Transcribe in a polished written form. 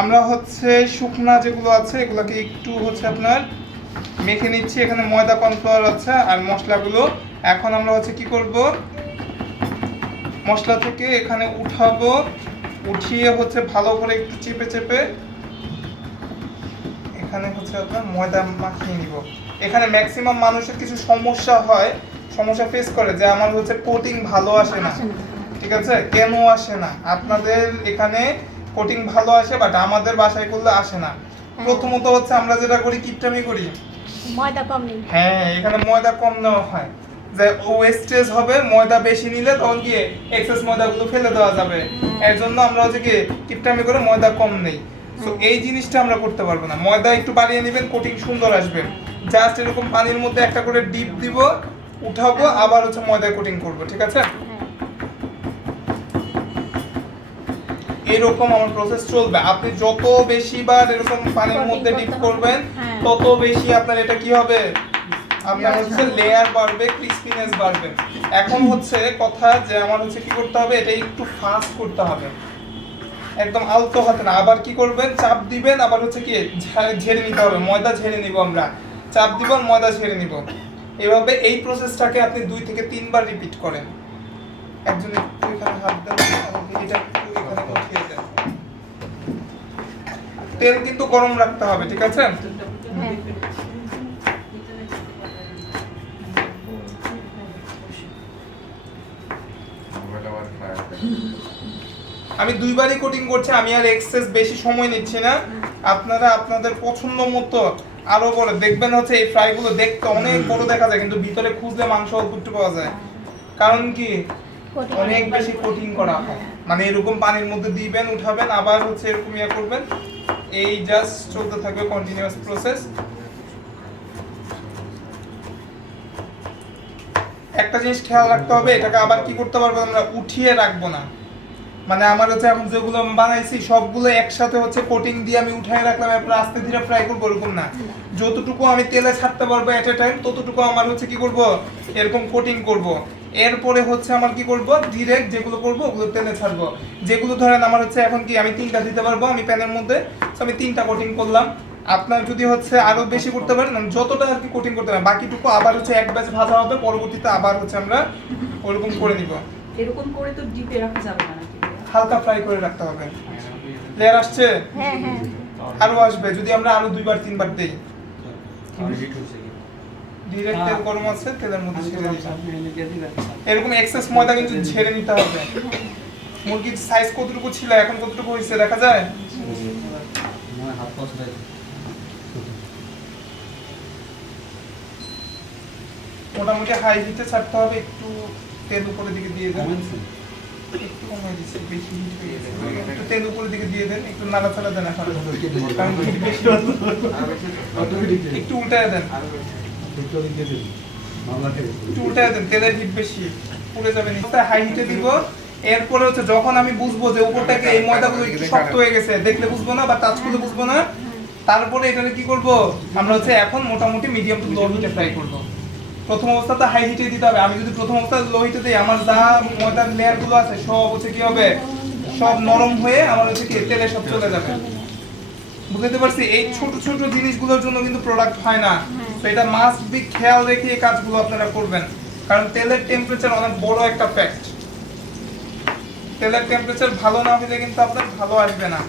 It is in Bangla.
আমরা হচ্ছে শুকনা যেগুলো আছে এগুলোকে একটু হচ্ছে আপনার মেখে নিচ্ছি। এখানে ময়দা কর্নফ্লাওয়ার আছে আর মশলাগুলো এখন আমরা হচ্ছে কি করব, মশলা থেকে এখানে উঠাবো, উঠিয়ে হচ্ছে ভালো করে একটু চেপে চেপে এখানে হচ্ছে আপনার ময়দা মাখিয়ে নিব। এখানে ম্যাক্সিমাম মানুষের কিছু সমস্যা ফেস করে যে আমার হচ্ছে কোটিং ভালো আসে না, ঠিক আছে? কেন আসে না? আপনাদের এখানে কোটিং ভালো আসে বাট আমাদের বাসায় করলে আসে না। প্রথমত হচ্ছে আমরা যেটা করি কিপটামি করি, ময়দা কম নিই। হ্যাঁ, এখানে ময়দা কম নেওয়া হয়, যে ওয়েস্টেজ হবে, ময়দা বেশি নিলে তখন কি এক্সেস ময়দাগুলো ফেলে দেওয়া যাবে, এর জন্য আমরা হচ্ছে কি কিপটামি করে ময়দা কম নেই। সো এই জিনিসটা আমরা করতে পারবো না। ময়দা একটু বাড়িয়ে নেবেন, কোটিং সুন্দর আসবে। জাস্ট এরকম পানির মধ্যে একটা করে ডিপ দিব, উঠাবো, আবার হচ্ছে ময়দায় কোটিং করব, ঠিক আছে? এরকম আমার প্রসেস চলবে। আপনি যত বেশি বার এরকম পানির মধ্যে ডিপ করবেন তত বেশি আপনার এটা কি হবে, আপনার হচ্ছে লেয়ার বাড়বে, ক্রিস্পিনেস বাড়বে। এখন হচ্ছে কথা যে আমার হচ্ছে কি করতে হবে, এটা একটু ফাস্ট করতে হবে, একদম আলতো হাতে না। আবার কি করবেন, চাপ দিবেন, আবার হচ্ছে কি ঝেড়ে নিতে হবে, ময়দা ঝেড়ে নিব আমরা, চাপ দিব ময়দা ঝেড়ে নিব। এভাবে এই প্রসেসটাকে আপনি 2 থেকে 3 বার রিপিট করেন। একজন একটু এখানে হাত দেন, এটা একটু এখানে উঠিয়ে দেন। তেল কিন্তু গরম রাখতে হবে, ঠিক আছে? আমি 2 বারই কোটিং করছি, আমি আর এক্সেস বেশি সময় নিচ্ছি না। আপনারা আপনাদের পছন্দ মতো আরো বড় দেখবেন। হচ্ছে এই ফ্রাইগুলো দেখতে অনেক বড় দেখা যায় কিন্তু ভিতরে খুঁজলে মাংস অল্প একটু পাওয়া যায়। কারণ কি অনেক বেশি কোটিং করা হয়। মানে এরকম পানির মধ্যে দিবেন, উঠাবেন, আবার হচ্ছে এরকম ইয়া করবেন, এই জাস্ট চলতে থাকবে কন্টিনিউয়াস প্রসেস। একটা জিনিস খেয়াল রাখতে হবে, এটাকে আবার কি করতে পারবো, আমরা উঠিয়ে রাখবো না। মানে আমার হচ্ছে এখন যেগুলো বানাইছি সবগুলো একসাথে হচ্ছে কোটিং দিয়ে আমি উঠায় রাখলাম, এরপর আস্তে ধীরে ফ্রাই করবো, এরকম না। যতটুকু আমি তেলে ছাড়তে পারবো এট এ টাইম ততটুকু আমার হচ্ছে কি করব, এরকম কোটিং করব। এরপরে হচ্ছে আমার কি করব, ডিরেক্ট যেগুলো করব ওগুলো তেলে ছাড়বো। যেগুলো ধরেন আমার হচ্ছে এখন কি আমি 3টা দিতে পারবো আমি প্যানের মধ্যে, আমি 3টা কোটিং করলাম। আপনার যদি হচ্ছে আরো বেশি করতে পারেন, যতটা আর কি কোটিং করতে পারেন, বাকিটুকু আবার হচ্ছে এক ব্যাচ ভাজা হবে, পরবর্তীতে আবার হচ্ছে আমরা ওরকম করে নিব। এরকম করে তো ডিপে রাখা যাবে না নাকি? হালকা ফ্রাই করে রাখতে হবে। লেয়ার আসছে, আরো আসবে যদি আমরা আরো 2 বার 3 বার দেই। ডিরেক্ট তেল গরম আছে, তেলের মধ্যে ছেড়ে দিবেন। এরকম এক্সেস ময়দা কিন্তু ছেড়ে নিতে হবে। মুরগির সাইজ কতটুকু ছিল, এখন কতটুকু হয়েছে দেখা যায়? মোটামুটি হাই হিটে ছাড়তে হবে, একটু তেল উপরের দিকে দিয়ে দেন, একটু কমাই দিচ্ছি, বেশি হিট হয়ে গেছে, একটু তেল উপরের দিকে দিয়ে দেন, একটু নাড়াচাড়া দেন, কারণ হিট বেশি, একটু উল্টায় দেন, একটু উল্টায় দেন, তেলের হিট বেশি পুড়ে যাবে। হাই হিটে দিব। এরপরে হচ্ছে যখন আমি বুঝবো যে উপরটাকে এই ময়দাগুলো একটু শক্ত হয়ে গেছে, দেখলে বুঝবো না বা টাচ করলে বুঝবো না, তারপরে এটাকে কি করব, আমরা হচ্ছে এখন মোটামুটি মিডিয়াম টু লো হিটে ফ্রাই করব। প্রথম অবস্থাতে হাই হিটে দিতে হবে। আমি যদি প্রথম অবস্থাতে লো হিটে দিই, আমার যা ময়দার লেয়ার গুলো আছে সব হচ্ছে কি হবে, সব নরম হয়ে আমার হচ্ছে কি তেলে সব চলে যাবে। বুঝতে পারছি? এই ছোট ছোট জিনিসগুলোর জন্য কিন্তু প্রোডাক্ট হয় না। তো এটা মাস্ট বি খেয়াল রেখে এই কাজগুলো আপনারা করবেন, কারণ তেলের টেম্পারেচার অনেক বড় একটা ফ্যাক্ট। তেলের টেম্পারেচার ভালো না হলে কিন্তু আপনার ভালো আসবে না।